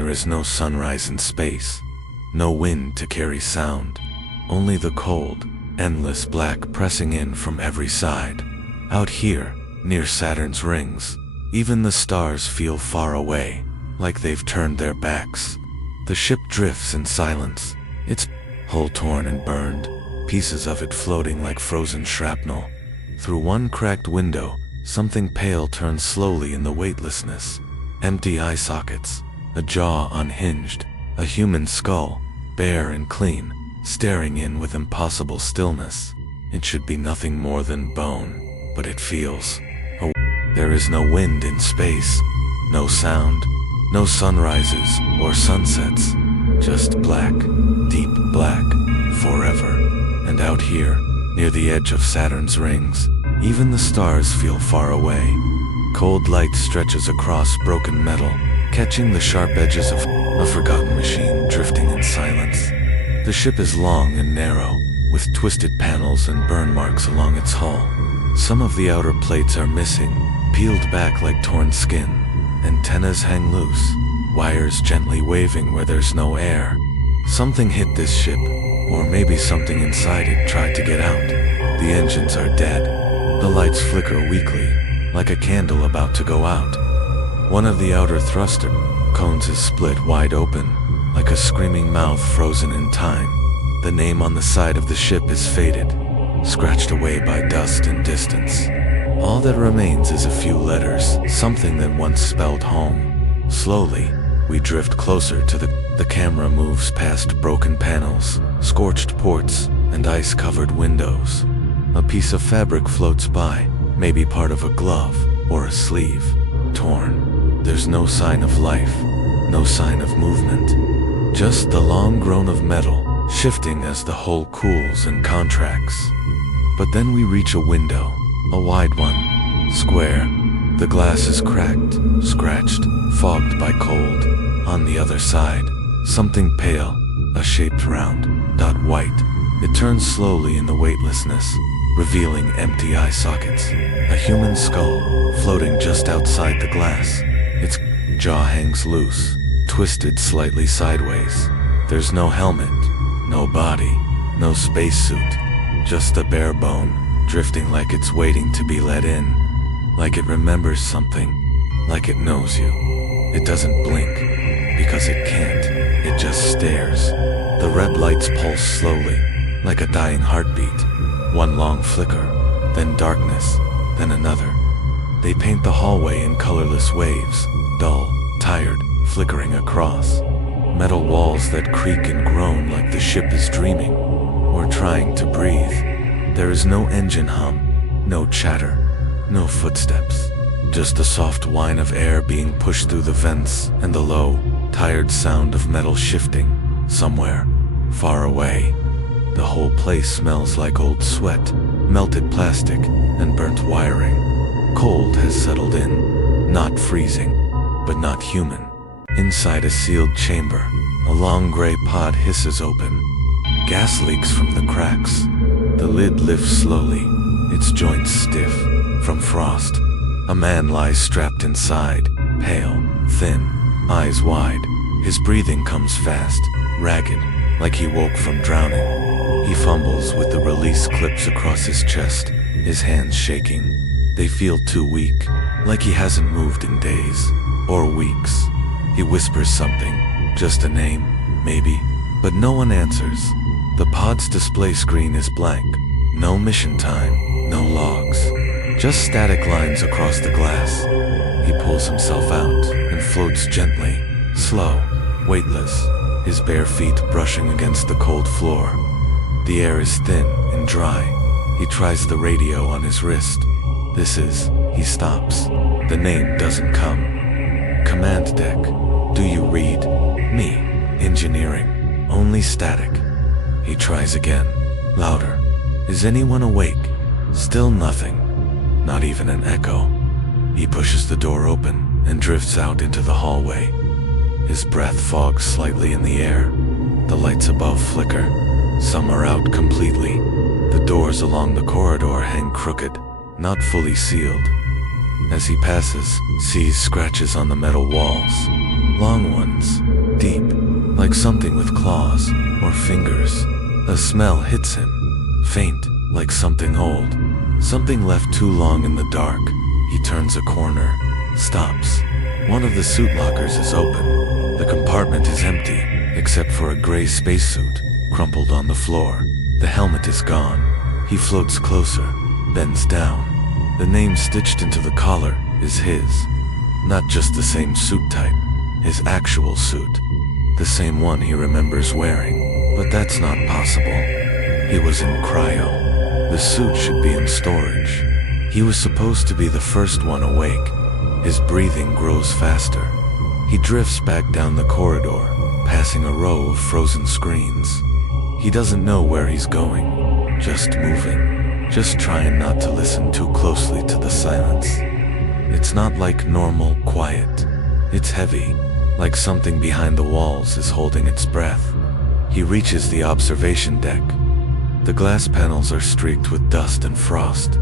There is no sunrise in space, no wind to carry sound, only the cold, endless black pressing in from every side. Out here, near Saturn's rings, even the stars feel far away, like they've turned their backs. The ship drifts in silence, its hull torn and burned, pieces of it floating like frozen shrapnel. Through one cracked window, something pale turns slowly in the weightlessness. Empty eye sockets, a jaw unhinged, a human skull, bare and clean, staring in with impossible stillness. It should be nothing more than bone, but it feels. There is no wind in space, no sound, no sunrises or sunsets, just black, deep black, forever. And out here, near the edge of Saturn's rings, even the stars feel far away. Cold light stretches across broken metal, catching the sharp edges of a forgotten machine drifting in silence. The ship is long and narrow, with twisted panels and burn marks along its hull. Some of the outer plates are missing, peeled back like torn skin. Antennas hang loose, wires gently waving where there's no air. Something hit this ship, or maybe something inside it tried to get out. The engines are dead. The lights flicker weakly, like a candle about to go out. One of the outer thruster cones is split wide open, like a screaming mouth frozen in time. The name on the side of the ship is faded, scratched away by dust and distance. All that remains is a few letters, something that once spelled home. Slowly, we drift closer to the camera moves past broken panels, scorched ports, and ice-covered windows. A piece of fabric floats by, maybe part of a glove or a sleeve, torn. There's no sign of life, no sign of movement. Just the long groan of metal, shifting as the hull cools and contracts. But then we reach a window, a wide one, square. The glass is cracked, scratched, fogged by cold. On the other side, something pale, a shaped round, dot white. It turns slowly in the weightlessness, revealing empty eye sockets. A human skull, floating just outside the glass. Its jaw hangs loose, twisted slightly sideways. There's no helmet, no body, no spacesuit, just a bare bone, drifting like it's waiting to be let in. Like it remembers something, like it knows you. It doesn't blink, because it can't. It just stares. The red lights pulse slowly, like a dying heartbeat. One long flicker, then darkness, then another. They paint the hallway in colorless waves, dull, tired, flickering across. Metal walls that creak and groan like the ship is dreaming, or trying to breathe. There is no engine hum, no chatter, no footsteps. Just the soft whine of air being pushed through the vents and the low, tired sound of metal shifting, somewhere, far away. The whole place smells like old sweat, melted plastic, and burnt wiring. Cold has settled in, not freezing, but not human. Inside a sealed chamber, a long gray pod hisses open. Gas leaks from the cracks. The lid lifts slowly, its joints stiff, from frost. A man lies strapped inside, pale, thin, eyes wide. His breathing comes fast, ragged, like he woke from drowning. He fumbles with the release clips across his chest, his hands shaking. They feel too weak, like he hasn't moved in days, or weeks. He whispers something, just a name, maybe, but no one answers. The pod's display screen is blank. No mission time, no logs. Just static lines across the glass. He pulls himself out and floats gently, slow, weightless, his bare feet brushing against the cold floor. The air is thin and dry. He tries the radio on his wrist. He stops. The name doesn't come. Command deck. Do you read? Me. Engineering. Only static. He tries again, louder. Is anyone awake? Still nothing. Not even an echo. He pushes the door open and drifts out into the hallway. His breath fogs slightly in the air. The lights above flicker. Some are out completely. The doors along the corridor hang crooked, not fully sealed. As he passes, sees scratches on the metal walls. Long ones, like something with claws or fingers. A smell hits him, faint, like something old, something left too long in the dark. He turns a corner, stops. One of the suit lockers is open. The compartment is empty, except for a gray spacesuit crumpled on the floor. The helmet is gone. He floats closer, bends down. The name stitched into the collar is his. Not just the same suit type, his actual suit. The same one he remembers wearing. But that's not possible. He was in cryo. The suit should be in storage. He was supposed to be the first one awake. His breathing grows faster. He drifts back down the corridor, passing a row of frozen screens. He doesn't know where he's going, just moving, just trying not to listen too closely to the silence. It's not like normal quiet. It's heavy, like something behind the walls is holding its breath. He reaches the observation deck. The glass panels are streaked with dust and frost.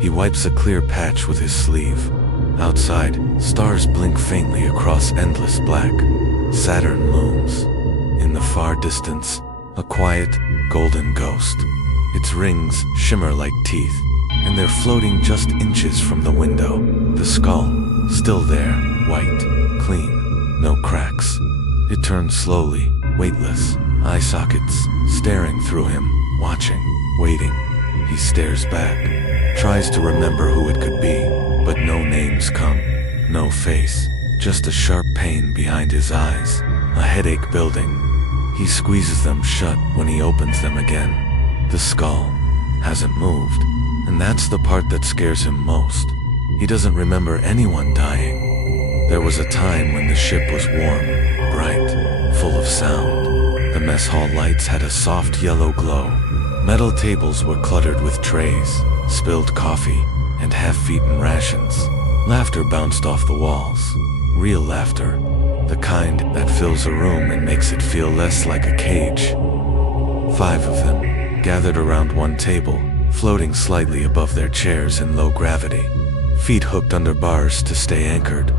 He wipes a clear patch with his sleeve. Outside, stars blink faintly across endless black. Saturn looms. In the far distance, a quiet, golden ghost. Its rings shimmer like teeth, and they're floating just inches from the window. The skull, still there, white, clean, no cracks. It turns slowly, weightless, eye sockets staring through him, watching, waiting. He stares back, tries to remember who it could be, but no names come, no face, just a sharp pain behind his eyes, a headache building. He squeezes them shut when he opens them again. The skull hasn't moved, and that's the part that scares him most. He doesn't remember anyone dying. There was a time when the ship was warm, bright, full of sound. The mess hall lights had a soft yellow glow. Metal tables were cluttered with trays, spilled coffee, and half-eaten rations. Laughter bounced off the walls. Real laughter. The kind that fills a room and makes it feel less like a cage. 5 of them, gathered around one table, floating slightly above their chairs in low gravity. Feet hooked under bars to stay anchored.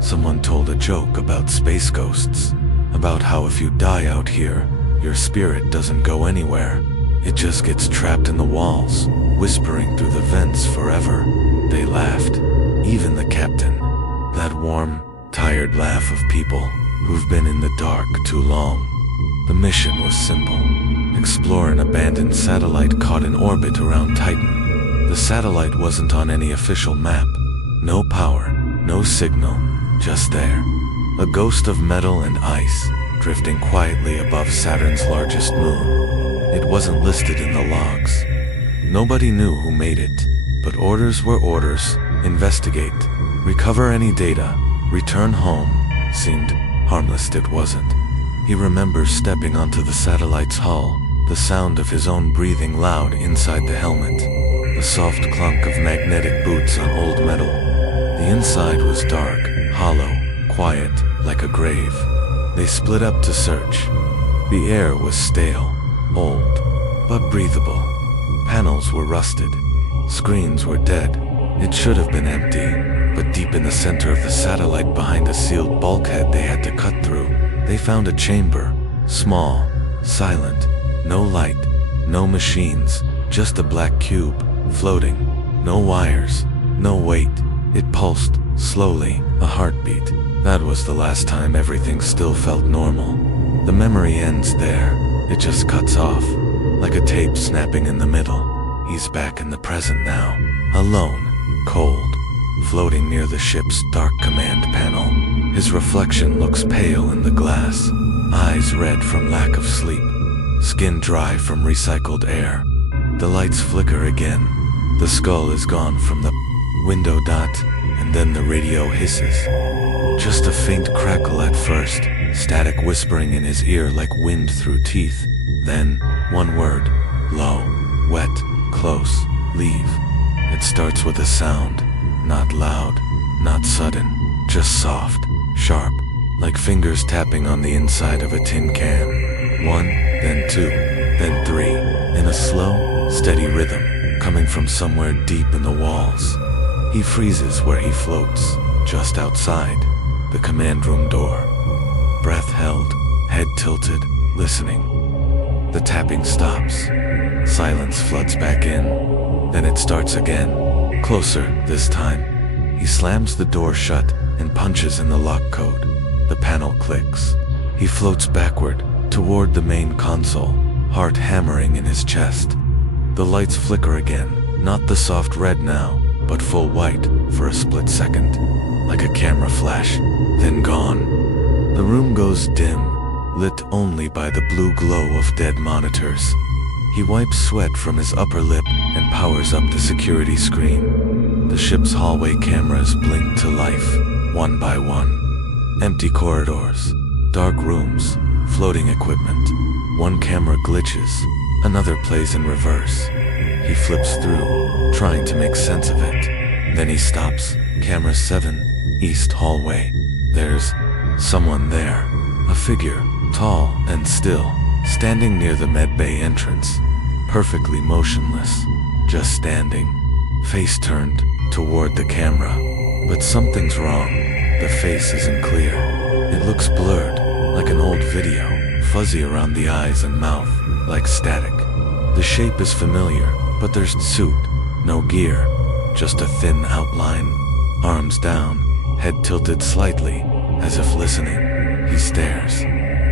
Someone told a joke about space ghosts. About how if you die out here, your spirit doesn't go anywhere. It just gets trapped in the walls, whispering through the vents forever. They laughed. Even the captain. That warm, tired laugh of people who've been in the dark too long. The mission was simple. Explore an abandoned satellite caught in orbit around Titan. The satellite wasn't on any official map. No power, no signal, just there. A ghost of metal and ice, drifting quietly above Saturn's largest moon. It wasn't listed in the logs. Nobody knew who made it, but orders were orders. Investigate, recover any data, return home. Seemed harmless. It wasn't. He remembers stepping onto the satellite's hull, the sound of his own breathing loud inside the helmet, the soft clunk of magnetic boots on old metal. The inside was dark, hollow, quiet, like a grave. They split up to search. The air was stale, old, but breathable. Panels were rusted. Screens were dead. It should have been empty, but deep in the center of the satellite behind a sealed bulkhead they had to cut through, they found a chamber, small, silent, no light, no machines, just a black cube, floating, no wires, no weight. It pulsed, slowly, a heartbeat. That was the last time everything still felt normal. The memory ends there. It just cuts off, like a tape snapping in the middle. He's back in the present now, alone, cold, floating near the ship's dark command panel. His reflection looks pale in the glass, eyes red from lack of sleep, skin dry from recycled air. The lights flicker again. The skull is gone from the window dot, and then the radio hisses. Just a faint crackle at first, static whispering in his ear like wind through teeth. Then, one word, low, wet, close, leave. It starts with a sound, not loud, not sudden, just soft, sharp, like fingers tapping on the inside of a tin can. 1, then 2, then 3, in a slow, steady rhythm, coming from somewhere deep in the walls. He freezes where he floats, just outside, the command room door. Breath held, head tilted, listening. The tapping stops. Silence floods back in. Then it starts again. Closer, this time. He slams the door shut and punches in the lock code. The panel clicks. He floats backward, toward the main console, heart hammering in his chest. The lights flicker again, not the soft red now, but full white for a split second. Like a camera flash, then gone. The room goes dim, lit only by the blue glow of dead monitors. He wipes sweat from his upper lip and powers up the security screen. The ship's hallway cameras blink to life, one by one. Empty corridors, dark rooms, floating equipment. One camera glitches, another plays in reverse. He flips through, trying to make sense of it. Then he stops. Camera 7, East Hallway. There's someone there. A figure, tall and still, standing near the medbay entrance. Perfectly motionless, just standing, face turned toward the camera. But something's wrong. The face isn't clear. It looks blurred, like an old video, fuzzy around the eyes and mouth, like static. The shape is familiar, but there's suit, no gear, just a thin outline. Arms down, head tilted slightly, as if listening. He stares,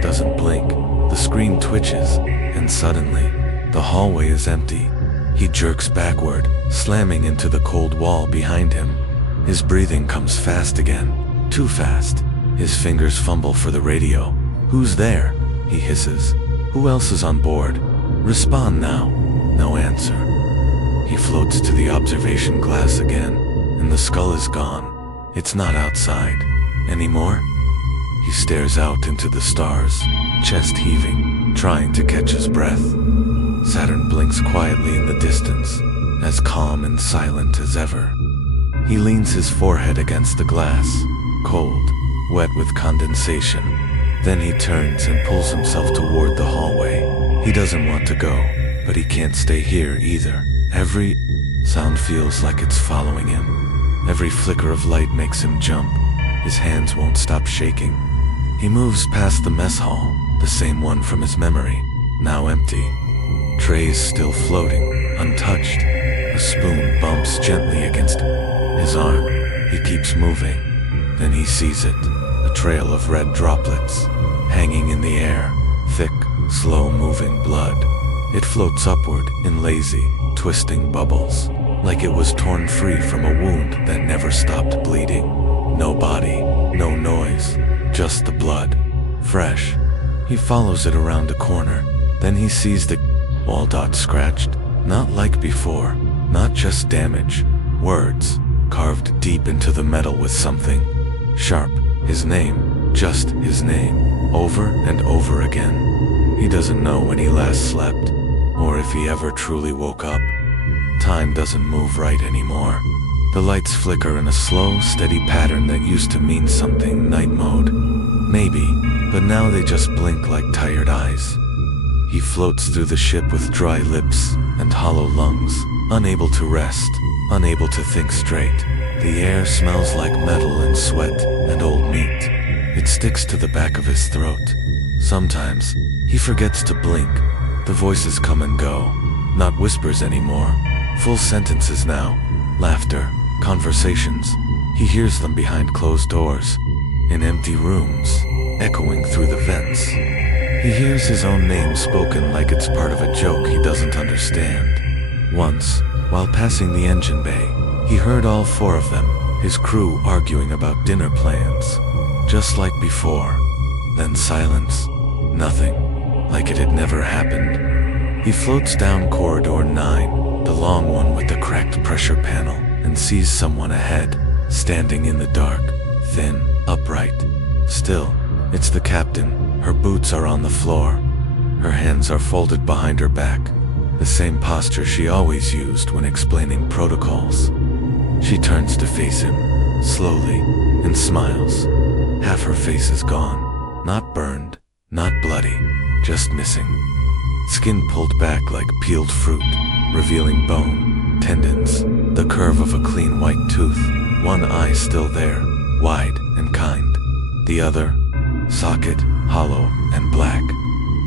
doesn't blink. The screen twitches, and suddenly, the hallway is empty. He jerks backward, slamming into the cold wall behind him. His breathing comes fast again, too fast. His fingers fumble for the radio. "Who's there?" he hisses. "Who else is on board? Respond now." No answer. He floats to the observation glass again, and the skull is gone. It's not outside anymore. He stares out into the stars, chest heaving, trying to catch his breath. Saturn blinks quietly in the distance, as calm and silent as ever. He leans his forehead against the glass, cold, wet with condensation. Then he turns and pulls himself toward the hallway. He doesn't want to go, but he can't stay here either. Every sound feels like it's following him. Every flicker of light makes him jump. His hands won't stop shaking. He moves past the mess hall, the same one from his memory, now empty. Trays still floating, untouched. A spoon bumps gently against his arm. He keeps moving. Then he sees it, a trail of red droplets, hanging in the air, thick, slow-moving blood. It floats upward in lazy, twisting bubbles, like it was torn free from a wound that never stopped bleeding. No body, no noise, just the blood, fresh. He follows it around a corner. Then he sees the wall dot scratched, not like before, not just damage, words, carved deep into the metal with something sharp. His name, just his name, over and over again. He doesn't know when he last slept, or if he ever truly woke up. Time doesn't move right anymore. The lights flicker in a slow, steady pattern that used to mean something. Night mode. Maybe, but now they just blink like tired eyes. He floats through the ship with dry lips and hollow lungs, unable to rest, unable to think straight. The air smells like metal and sweat and old meat. It sticks to the back of his throat. Sometimes, he forgets to blink. The voices come and go. Not whispers anymore. Full sentences now. Laughter. Conversations. He hears them behind closed doors. In empty rooms. Echoing through the vents. He hears his own name spoken like it's part of a joke he doesn't understand. Once, while passing the engine bay, he heard all four of them, his crew arguing about dinner plans. Just like before. Then silence. Nothing. Like it had never happened. He floats down corridor 9, the long one with the cracked pressure panel, and sees someone ahead, standing in the dark, thin, upright. Still, it's the captain. Her boots are on the floor. Her hands are folded behind her back, the same posture she always used when explaining protocols. She turns to face him, slowly, and smiles. Half her face is gone. Not burned, not bloody, just missing. Skin pulled back like peeled fruit, revealing bone, tendons, the curve of a clean white tooth. One eye still there, wide and kind. The other, socket, hollow and black.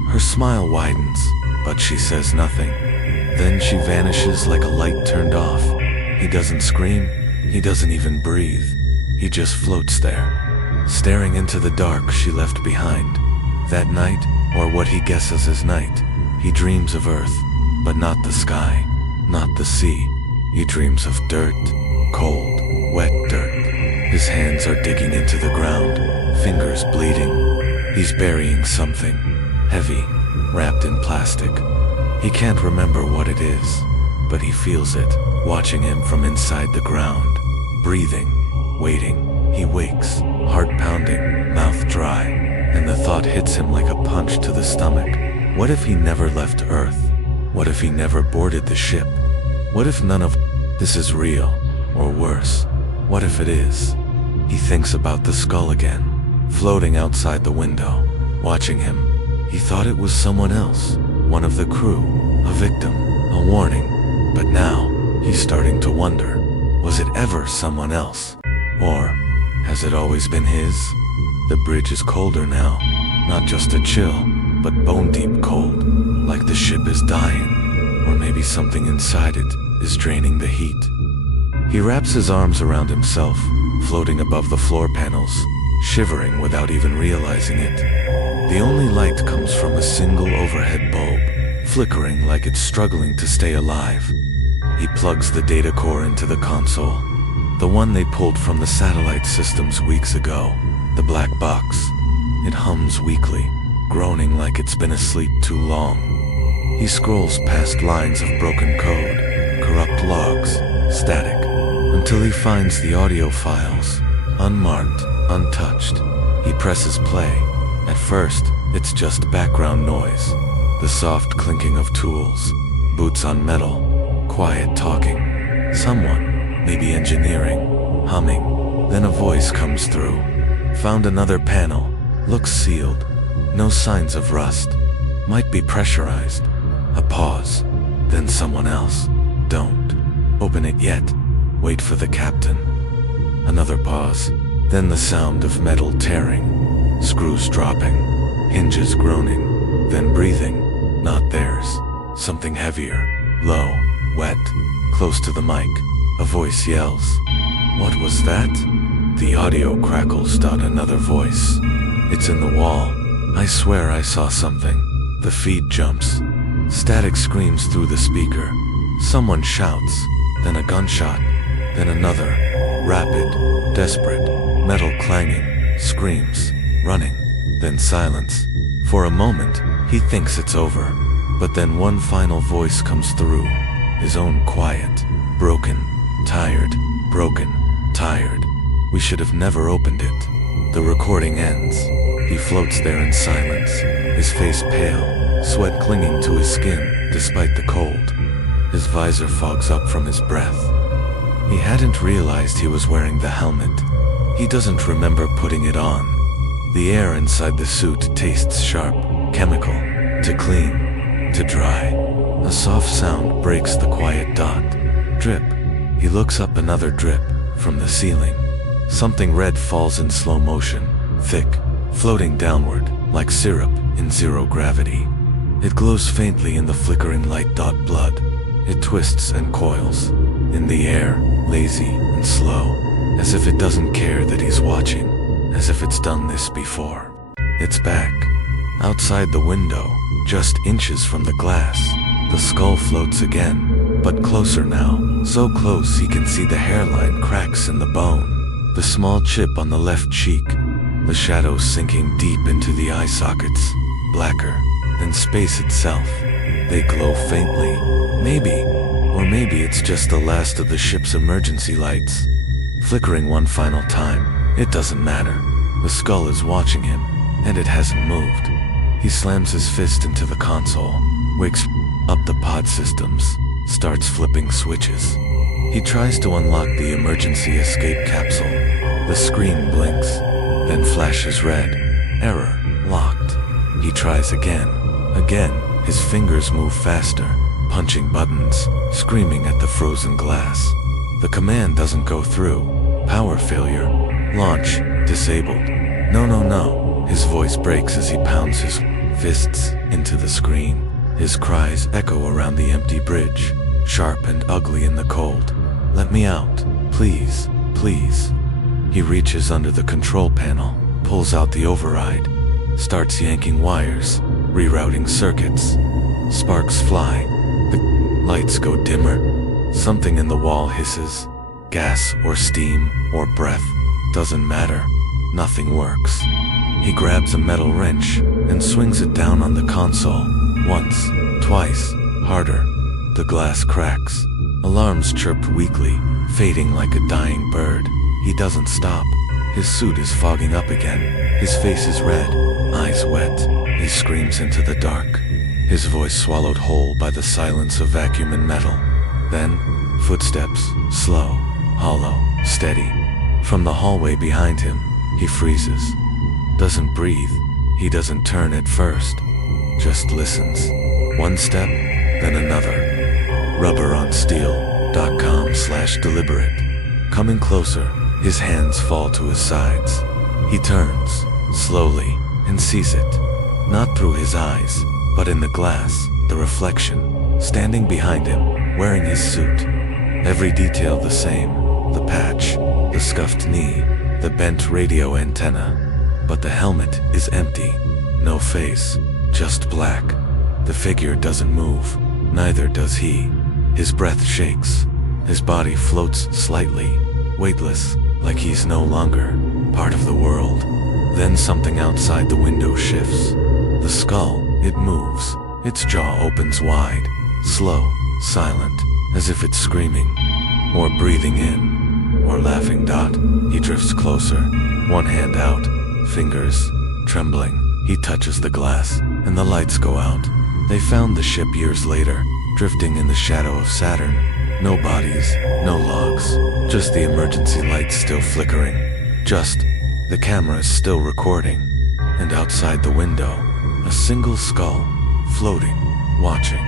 Her smile widens, but she says nothing. Then she vanishes like a light turned off. He doesn't scream, he doesn't even breathe. He just floats there, staring into the dark she left behind. That night, or what he guesses is night, he dreams of Earth, but not the sky, not the sea. He dreams of dirt, cold, wet dirt. His hands are digging into the ground, fingers bleeding. He's burying something, heavy, wrapped in plastic. He can't remember what it is, but he feels it, watching him from inside the ground. Breathing, waiting. He wakes, heart pounding, mouth dry, and the thought hits him like a punch to the stomach. What if he never left Earth? What if he never boarded the ship? What if none of this is real, or worse, what if it is? He thinks about the skull again, floating outside the window, watching him. He thought it was someone else, one of the crew, a victim, a warning. But now, he's starting to wonder, was it ever someone else? Or has it always been his? The bridge is colder now, not just a chill, but bone-deep cold, like the ship is dying, or maybe something inside it is draining the heat. He wraps his arms around himself, floating above the floor panels, shivering without even realizing it. The only light comes from a single overhead bulb, flickering like it's struggling to stay alive. He plugs the data core into the console, the one they pulled from the satellite systems weeks ago, the black box. It hums weakly, groaning like it's been asleep too long. He scrolls past lines of broken code, corrupt logs, static, until he finds the audio files, unmarked, untouched. He presses play. At first, it's just background noise, the soft clinking of tools, boots on metal, quiet talking. Someone, maybe engineering, humming. Then a voice comes through. Found another panel, looks sealed, no signs of rust, might be pressurized. A pause, then someone else. Don't open it yet, wait for the captain. Another pause, then the sound of metal tearing, screws dropping, hinges groaning, then breathing, not theirs, something heavier, low, wet, close to the mic. A voice yells, "What was that?" The audio crackles. Another voice. "It's in the wall. I swear I saw something." The feed jumps. Static screams through the speaker. Someone shouts, then a gunshot, then another. Rapid, desperate, metal clanging, screams, running, then silence. For a moment, he thinks it's over, but then one final voice comes through. His own quiet, broken, tired, broken, tired. "We should have never opened it." The recording ends. He floats there in silence, his face pale, sweat clinging to his skin despite the cold. His visor fogs up from his breath. He hadn't realized he was wearing the helmet. He doesn't remember putting it on. The air inside the suit tastes sharp, chemical, to clean, to dry. A soft sound breaks the quiet dot. Drip. He looks up. Another drip, from the ceiling. Something red falls in slow motion, thick, floating downward, like syrup in zero gravity. It glows faintly in the flickering light. Blood. It twists and coils, in the air, lazy and slow, as if it doesn't care that he's watching, as if it's done this before. It's back, outside the window, just inches from the glass. The skull floats again, but closer now, so close he can see the hairline cracks in the bone, the small chip on the left cheek, the shadows sinking deep into the eye sockets, blacker than space itself. They glow faintly, or maybe it's just the last of the ship's emergency lights. Flickering one final time, it doesn't matter. The skull is watching him, and it hasn't moved. He slams his fist into the console, wakes up the pod systems, starts flipping switches. He tries to unlock the emergency escape capsule. The screen blinks, then flashes red. Error, locked. He tries again. His fingers move faster, punching buttons, screaming at the frozen glass. The command doesn't go through. Power failure. Launch disabled. No. His voice breaks as he pounds his fists into the screen. His cries echo around the empty bridge, sharp and ugly in the cold. "Let me out, please, please." He reaches under the control panel, pulls out the override, starts yanking wires, rerouting circuits. Sparks fly. The lights go dimmer. Something in the wall hisses. Gas or steam or breath. Doesn't matter. Nothing works. He grabs a metal wrench and swings it down on the console. Once, twice, harder. The glass cracks. Alarms chirp weakly, fading like a dying bird. He doesn't stop. His suit is fogging up again. His face is red, eyes wet. He screams into the dark, his voice swallowed whole by the silence of vacuum and metal. Then, footsteps, slow, hollow, steady. From the hallway behind him, he freezes. Doesn't breathe. He doesn't turn at first. Just listens. One step, then another. rubberonsteel.com/deliberate. Coming closer, his hands fall to his sides. He turns, slowly, and sees it. Not through his eyes, but in the glass, the reflection, standing behind him, wearing his suit. Every detail the same, the patch, the scuffed knee, the bent radio antenna. But the helmet is empty, no face, just black. The figure doesn't move, neither does he. His breath shakes, his body floats slightly, weightless, like he's no longer part of the world. Then something outside the window shifts. The skull, it moves, its jaw opens wide, slow, silent, as if it's screaming, or breathing in, or laughing. He drifts closer, one hand out, fingers trembling. He touches the glass, and the lights go out. They found the ship years later, drifting in the shadow of Saturn. No bodies, no logs, just the emergency lights still flickering. Just the camera is still recording, and outside the window, a single skull, floating, watching.